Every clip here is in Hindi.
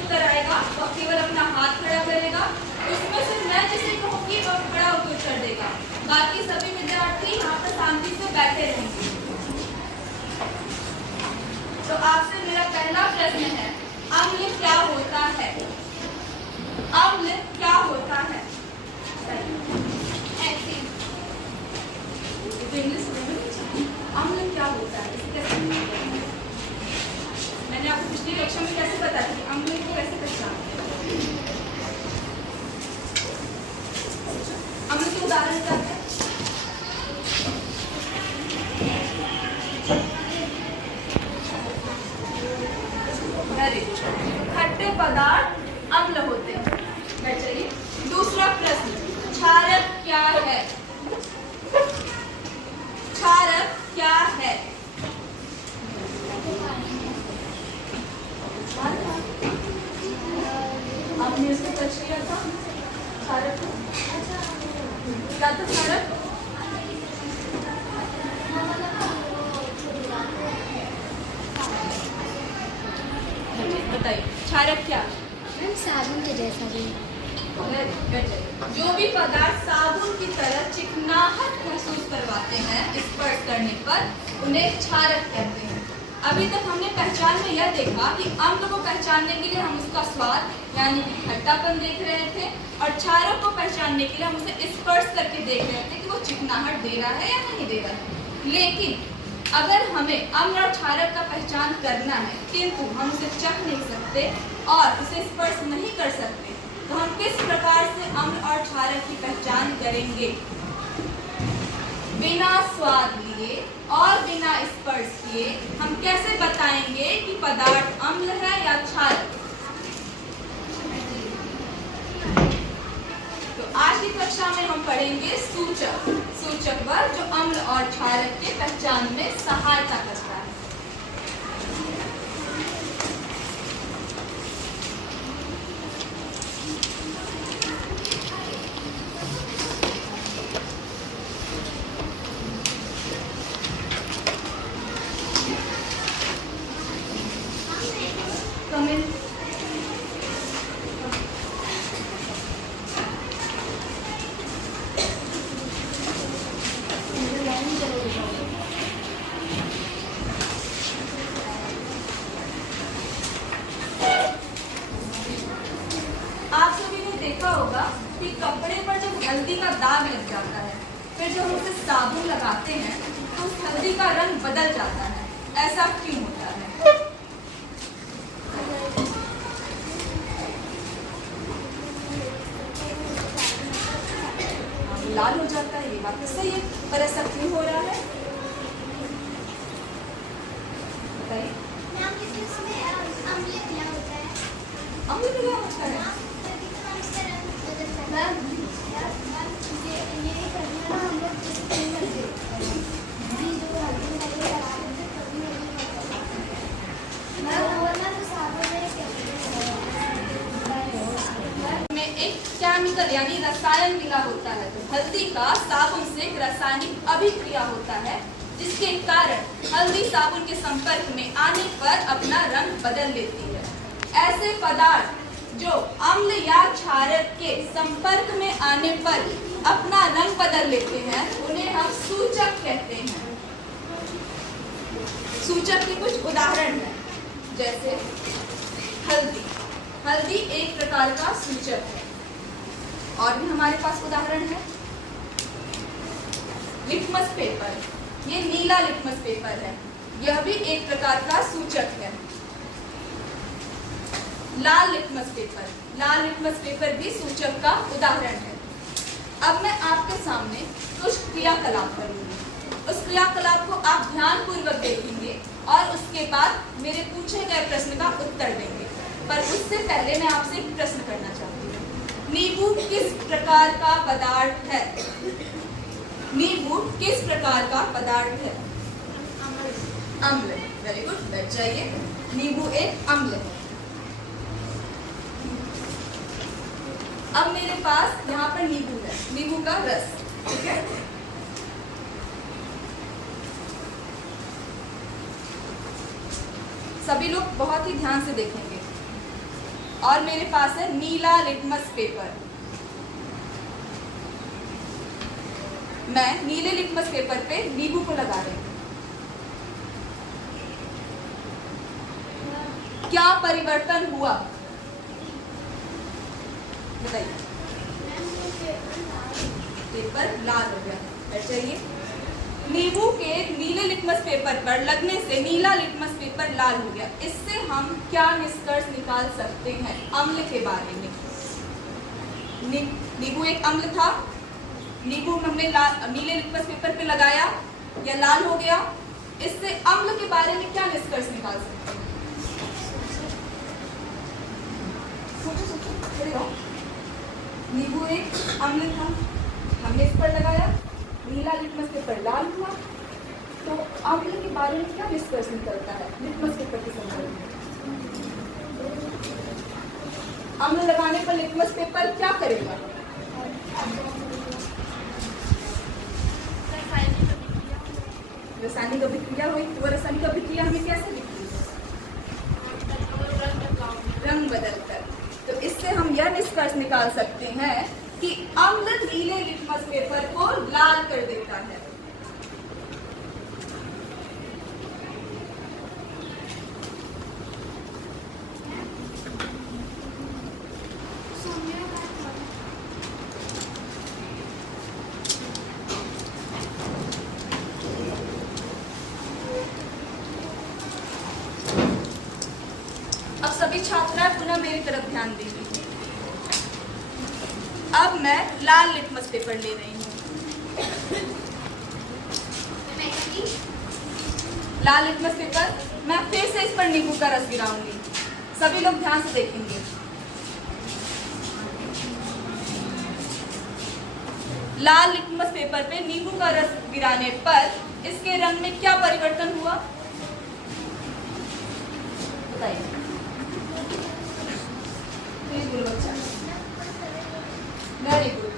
उत्तर आएगा वह केवल अपना हाथ खड़ा करेगा। उसमें से मैं जिसे कहूँगी वह खड़ा होकर उत्तर देगा। बाकी सभी विद्यार्थी यहाँ पर शांति से बैठे रहेंगे। तो आपसे मेरा पहला प्रश्न है, अम्ल क्या होता है? अम्ल क्या होता है? इंग्लिश अम्ल क्या होता है? मैंने आपको पिछली कक्षा में कैसे बताया कि अम्ल को कैसे पहचानते हैं? अम्ल के उदाहरण क्या है? खट्टे पदार्थ अम्ल होते हैं। चलिए दूसरा प्रश्न, क्षारक क्या है? क्षारक क्या है? आपने इसको टच किया था क्षारक क्या था? क्षारक बताइए क्षारक क्या है? साबुन के जैसा भी। जो भी पदार्थ साबुन की तरह चिकनाहट महसूस करवाते हैं स्पर्श करने पर उन्हें क्षारक कहते हैं। अभी तक हमने पहचान में यह देखा कि अम्ल को पहचानने के लिए हम उसका स्वाद यानी कि खट्टापन देख रहे थे और क्षारक को पहचानने के लिए हम उसे स्पर्श करके देख रहे थे कि वो चिकनाहट दे रहा है या नहीं दे रहा है। लेकिन अगर हमें अम्ल और क्षारक का पहचान करना है किंतु हम उसे चख नहीं सकते और उसे स्पर्श नहीं कर सकते, तो हम किस प्रकार से अम्ल और क्षारक की पहचान करेंगे? बिना स्वाद लिए और बिना स्पर्श किए हम कैसे बताएंगे कि पदार्थ अम्ल है या क्षारक? तो आज की कक्षा में हम पढ़ेंगे सूचक वर्ग जो अम्ल और क्षारक के पहचान में सहायता करता है। आप सभी ने देखा होगा कि कपड़े पर जब हल्दी का दाग लग जाता है, फिर जब हम उसे साबुन लगाते हैं तो उस हल्दी का रंग बदल जाता है। ऐसा क्यों होता है? लाल हो जाता है, ये बात तो सही है, पर ऐसा क्यों हो रहा है? बताइए। अम्ल क्या होता है? केमिकल यानी रसायन मिला होता है। तो हल्दी का साबुन से एक रासायनिक अभिक्रिया होता है जिसके कारण हल्दी साबुन के संपर्क में आने पर अपना रंग बदल लेती है। ऐसे पदार्थ जो अम्ल या क्षारक के संपर्क में आने पर अपना रंग बदल लेते हैं उन्हें हम सूचक कहते हैं। सूचक के कुछ उदाहरण हैं, जैसे हल्दी एक प्रकार का सूचक है। और भी हमारे पास उदाहरण है, लिटमस पेपर, ये नीला लिटमस पेपर है, यह भी एक प्रकार का सूचक है। लाल लिटमस पेपर भी सूचक का उदाहरण है। अब मैं आपके सामने कुछ क्रियाकलाप करूंगी, उस क्रियाकलाप को आप ध्यानपूर्वक देखेंगे और उसके बाद मेरे पूछे गए प्रश्न का उत्तर देंगे। पर उससे पहले मैं आपसे एक प्रश्न करना चाहती हूँ, नींबू किस प्रकार का पदार्थ है? नींबू किस प्रकार का पदार्थ है? अम्ल। वेरी गुड, बैठ जाइए। नींबू एक अम्ल है। अब मेरे पास यहाँ पर नींबू है, नींबू का रस, ठीक है। सभी लोग बहुत ही ध्यान से देखेंगे। और मेरे पास है नीला लिटमस पेपर। मैं नीले लिटमस पेपर पे नींबू को लगा रही हूँ। क्या परिवर्तन हुआ बताइए। पेपर लाल हो गया। बैठ जाइए। नींबू के नीले लिटमस पेपर पर लगने से नीला लिटमस पेपर लाल हो गया। इससे हम क्या निष्कर्ष निकाल सकते हैं अम्ल के बारे में? नींबू एक अम्ल था। नींबू हमने नीले लिटमस पेपर पे लगाया या लाल हो गया। इससे अम्ल के बारे में क्या निष्कर्ष निकाल सकते हैं? नींबू एक अम्ल था, हमने इस पर लगाया, नीला लिटमस पेपर लाल हुआ। तो अम्ल के बारे में क्या निष्कर्ष निकलता है लिटमस पेपर के संदर्भ में? अम्ल लगाने पर लिटमस पेपर क्या करेगा? रासायनिक अभिक्रिया हुई। वो रासायनिक अभिक्रिया हमें कैसे दिखती है? रंग बदलकर। तो इससे हम यह निष्कर्ष निकाल सकते हैं कि अम्ल नीले लिटमस पेपर को लाल कर देता है। अब सभी छात्राएं पुनः मेरी तरफ ध्यान दीजिए। अब मैं लाल लिटमस पेपर ले रही हूँ। लाल लिटमस पेपर मैं फिर से इस पर नींबू का रस गिराऊंगी। सभी लोग ध्यान से देखेंगे। लाल लिटमस पेपर पे नींबू का रस गिराने पर इसके रंग में क्या परिवर्तन हुआ बताइए। Very good.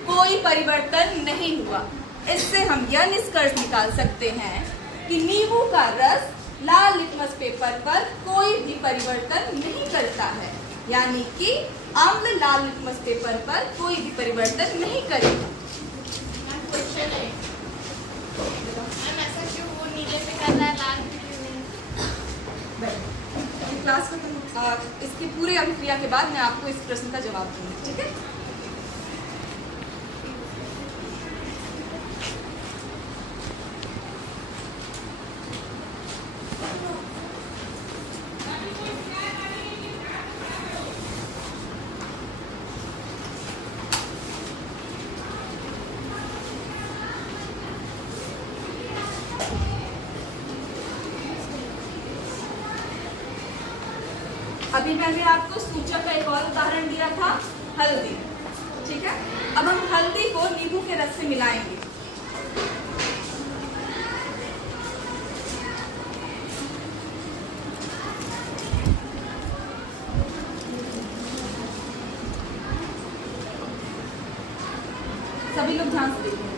कोई परिवर्तन नहीं हुआ। इससे हम यह निष्कर्ष निकाल सकते हैं कि नींबू का रस लाल लिटमस पेपर पर कोई भी परिवर्तन नहीं करता है, यानी कि अम्ल लाल लिटमस पेपर पर कोई भी परिवर्तन नहीं करेगा। क्लास में इसकी पूरी अभिक्रिया के बाद मैं आपको इस प्रश्न का जवाब दूंगी, ठीक है? अभी मैंने आपको सूचक का एक और उदाहरण दिया था, हल्दी। ठीक है, अब हम हल्दी को नींबू के रस से मिलाएंगे। सभी लोग ध्यान से देखिए।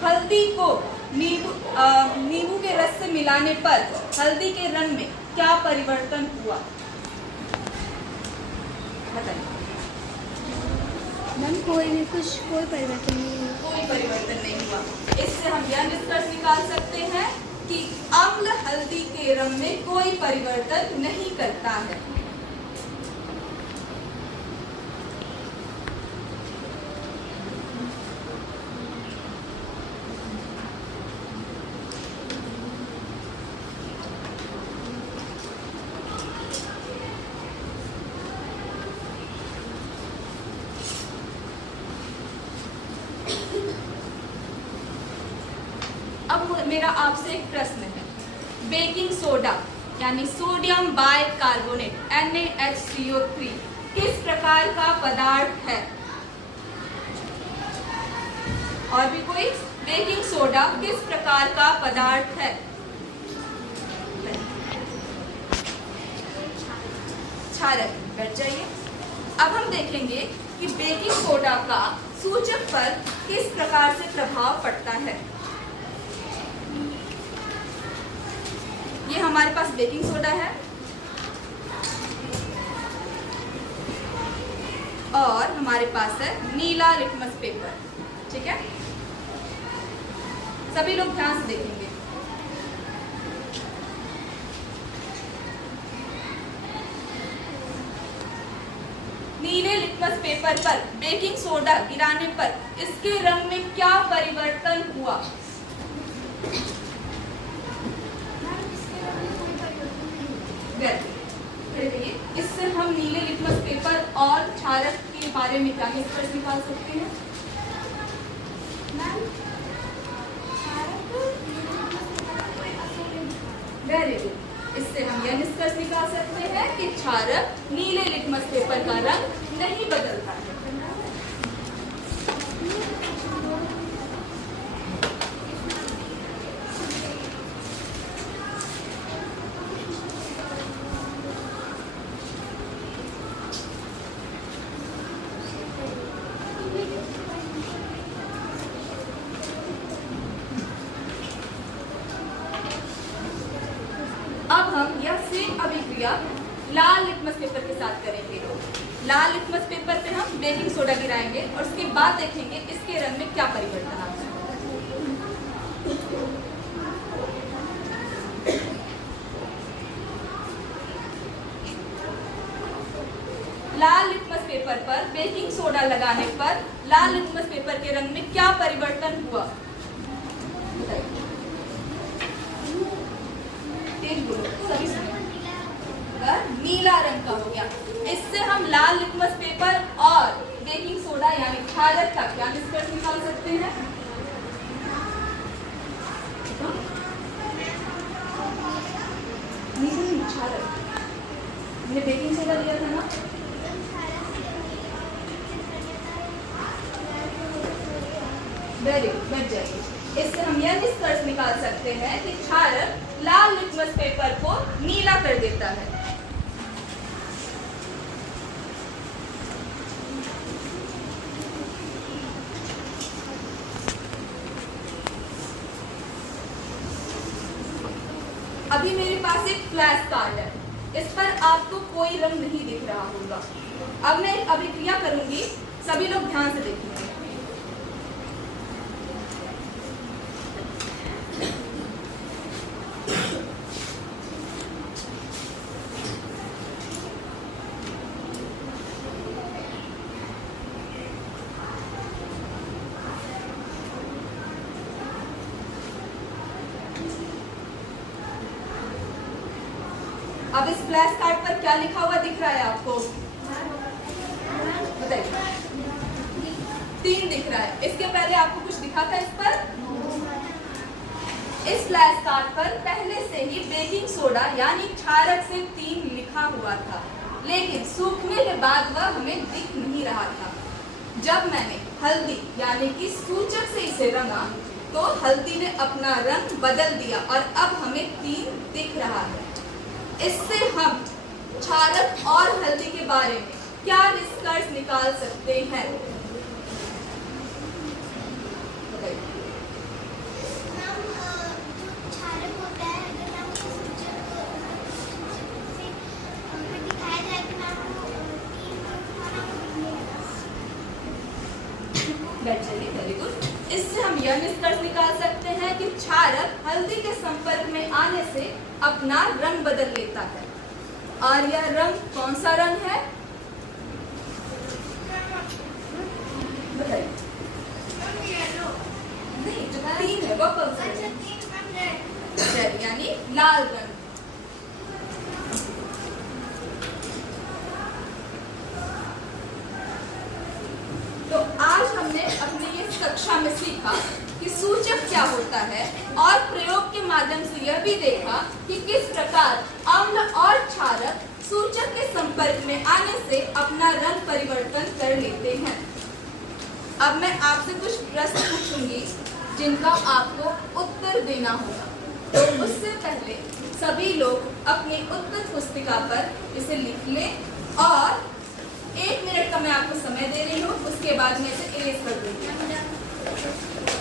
हल्दी को नींबू के रस से मिलाने पर हल्दी के रंग में क्या परिवर्तन हुआ बताइए। मैम कोई परिवर्तन नहीं हुआ। कोई परिवर्तन नहीं हुआ। इससे हम यह निष्कर्ष निकाल सकते हैं कि अम्ल हल्दी के रंग में कोई परिवर्तन नहीं करता है। अब मेरा आपसे एक प्रश्न है, बेकिंग सोडा यानी सोडियम बाइकार्बोनेट NaHCO3 किस प्रकार का पदार्थ है? और भी कोई? बेकिंग सोडा किस प्रकार का पदार्थ है? क्षारक। बैठ जाइए। अब हम देखेंगे कि बेकिंग सोडा का सूचक पर किस प्रकार से प्रभाव पड़ता है। ये हमारे पास बेकिंग सोडा है और हमारे पास है नीला लिटमस पेपर। ठीक है, सभी लोग ध्यान से देखेंगे। नीले लिटमस पेपर पर बेकिंग सोडा गिराने पर इसके रंग में क्या परिवर्तन हुआ। इससे हम नीले लिटमस पेपर और क्षारक के बारे में क्या निष्कर्ष निकाल सकते हैं। Very good. इससे हम यह निष्कर्ष निकाल सकते हैं कि क्षारक नीले लिटमस पेपर का रंग नहीं बदलता है। अब हम यह सेम अभिक्रिया लाल लिटमस पेपर के साथ करेंगे। लाल लिटमस पेपर पे हम बेकिंग सोडा गिराएंगे और उसके बाद देखेंगे इसके रंग में क्या परिवर्तन आता है। लाल लिटमस पेपर पर बेकिंग सोडा लगाने पर लाल लिटमस पेपर के रंग में क्या परिवर्तन हुआ। सभी नीला रंग का हो गया। इससे हम लाल लिटमस पेपर और बेकिंग सोडा यानी क्षारक का क्या निष्कर्ष निकाल सकते हैं। क्षारक हमने बेकिंग सोडा लिया था ना। वेरी गुड, बैठ जाइए। इससे हम यह निष्कर्ष निकाल सकते हैं कि क्षारक लाल लिटमस पेपर को नीला कर देता है। अभी मेरे पास एक फ्लैश कार्ड है, इस पर आपको कोई रंग नहीं दिख रहा होगा। अब मैं एक अभिक्रिया करूंगी, सभी लोग ध्यान से देखेंगे। अब इस फ्लैश कार्ड पर क्या लिखा हुआ दिख रहा है आपको, बताइए। 3 दिख रहा है। इसके पहले आपको कुछ दिखा था इस पर। इस फ्लैश कार्ड पर पहले से ही बेकिंग सोडा यानी क्षारक से 3 लिखा हुआ था, लेकिन सूखने के बाद वह हमें दिख नहीं रहा था। जब मैंने हल्दी यानी कि सूचक से इसे रंगा तो हल्दी ने अपना रंग बदल दिया और अब हमें 3 दिख रहा है। इससे हम क्षारक और हल्दी के बारे में क्या निष्कर्ष निकाल सकते हैं। Very good. इससे हम यह निष्कर्ष निकाल सकते हैं कि क्षारक हल्दी के संपर्क में आने से अपना रंग बदल लेता है। और यह रंग कौन सा रंग है, बताइए। नहीं, जो 3 है वो कौन सा है, यानी लाल रंग। तो आज हमने अपने ये कक्षा में सीखा कि सूचक क्या होता है और प्रयोग के माध्यम से यह भी देखा कि किस प्रकार अम्ल और क्षारक सूचक के संपर्क में आने से अपना रंग परिवर्तन कर लेते हैं। अब मैं आपसे कुछ प्रश्न पूछूंगी जिनका आपको उत्तर देना होगा। तो उससे पहले सभी लोग अपनी उत्तर पुस्तिका पर इसे लिख लें और 1 मिनट का मैं आपको समय दे रही हूँ, उसके बाद मैं इसे इरेज कर दूंगी।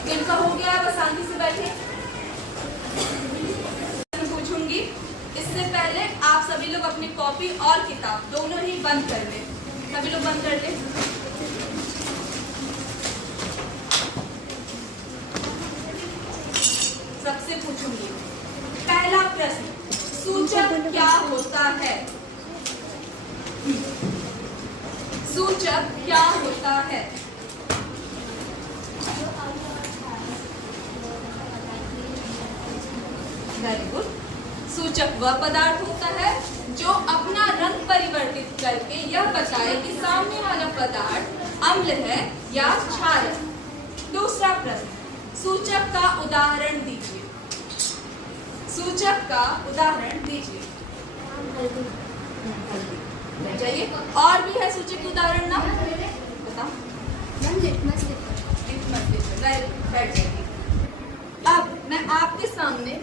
जिनका हो गया है वो शांति से बैठे। मैं पूछूंगी, इससे पहले आप सभी लोग अपनी कॉपी और किताब दोनों ही बंद कर लें। सभी लोग बंद कर लें। सबसे पूछूंगी, पहला प्रश्न, सूचक क्या होता है? सूचक क्या होता है? Very good. सूचक वह पदार्थ होता है जो अपना रंग परिवर्तित करके यह बताए कि सामने वाला पदार्थ अम्ल है या क्षार है। दूसरा प्रश्न, सूचक का उदाहरण दीजिए। सूचक का उदाहरण दीजिए। जाइए, और भी है सूचक के उदाहरण ना? बताओ। बैठ जाइए। अब मैं आपके सामने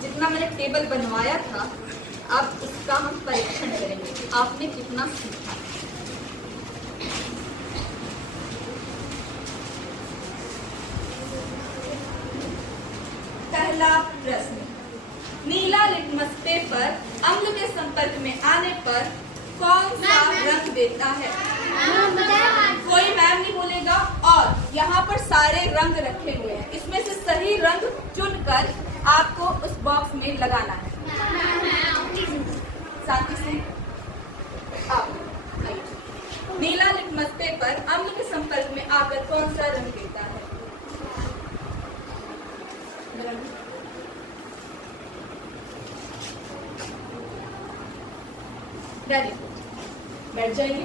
जितना मैंने टेबल बनवाया था, अब उसका हम परीक्षण करेंगे कि आपने कितना सीखा। पहला प्रश्न, नीला लिटमस पेपर अम्ल के संपर्क में आने पर कौन सा रंग देता है? कोई मैम नहीं बोलेगा। और यहाँ पर सारे रंग रखे हुए हैं, इसमें से सही रंग चुनकर आपको उस बॉक्स में लगाना है। शांति से। नीला लिटमस पेपर अम्ल के संपर्क में आकर कौन सा रंग देता है? बैठ जाइए।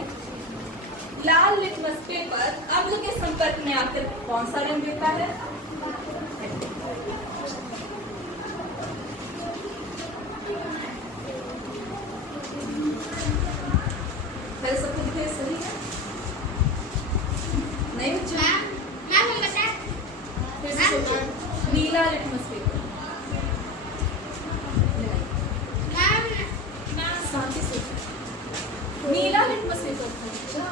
लाल लिटमस पेपर अम्ल के संपर्क में आकर कौन सा रंग देता है? सबको दिखे सही है? नहीं बच्चे? फिर से सोचो। नीला लिटमस पेपर, शांति से। नीला लिटमस पेपर था। अच्छा,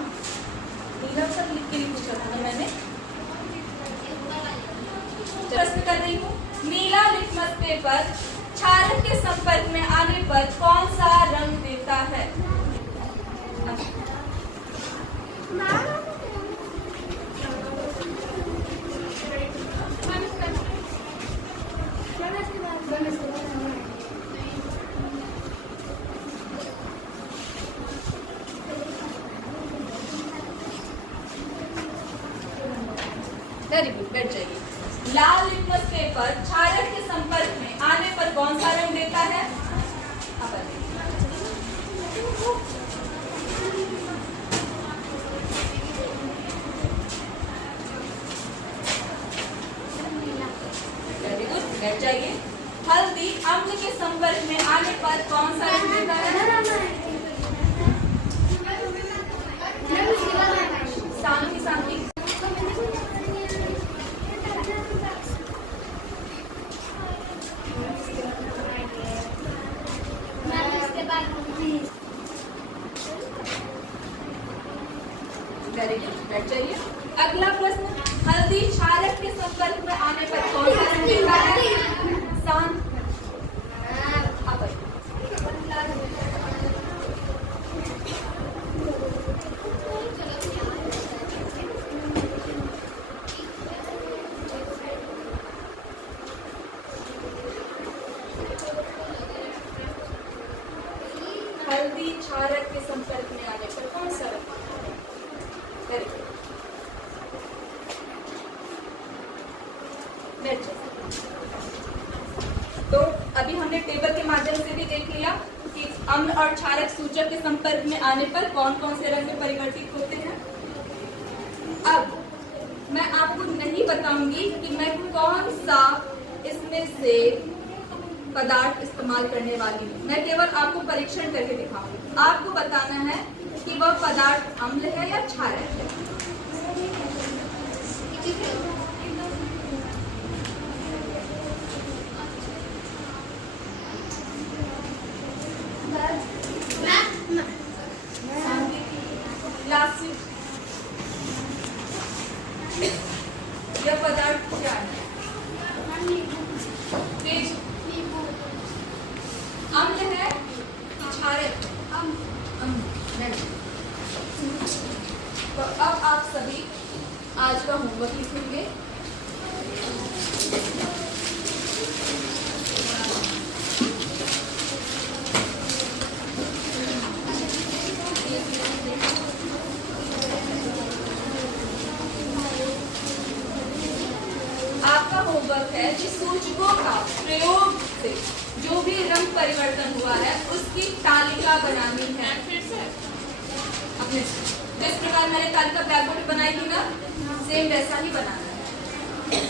नीला सब लिख के नहीं पूछा था ना मैंने। प्रश्न कर रही हूँ, नीला लिटमस पेपर क्षारक के संपर्क में आने पर कौन सा रंग देता है? वेरी गुड, बैठ जाइए। लाल लिटमस पेपर क्षारक के संपर्क में आने पर कौन सा रंग देता है? वेरी गुड, बैठ जाइए। हल्दी अम्ल के संपर्क में आने पर कौन सा रंग देता है? शांति शांति। वेरी गुड, बैठ जाइए। अगला प्रश्न, हल्दी क्षारक के संपर्क में आने पर कौन सा रंग देता है? शांत। हल्दी क्षारक के संपर्क में आने पर कौन सा रंग? तो अभी हमने टेबल के माध्यम से भी देख लिया कि अम्ल और क्षारक सूचक के संपर्क में आने पर कौन कौन से रंग में परिवर्तित होते हैं। अब मैं आपको नहीं बताऊंगी कि मैं कौन सा इसमें से पदार्थ इस्तेमाल करने वाली हूँ, मैं केवल आपको परीक्षण करके दिखाऊंगी। आपको बताना है कि वह पदार्थ अम्ल है या क्षारक है। यह पदार्थ क्या है? तेज अम्ल है कि क्षारक? अम्ल। तो अब आप सभी आज का होमवर्क लिखेंगे। आपका होमवर्क है कि सूचकों का प्रयोग से जो भी रंग परिवर्तन हुआ है उसकी तालिका बनानी है। अपने जिस प्रकार मैंने तालिका ब्लैक बोर्ड पे बनाई थी ना, सेम वैसा ही बनाना है।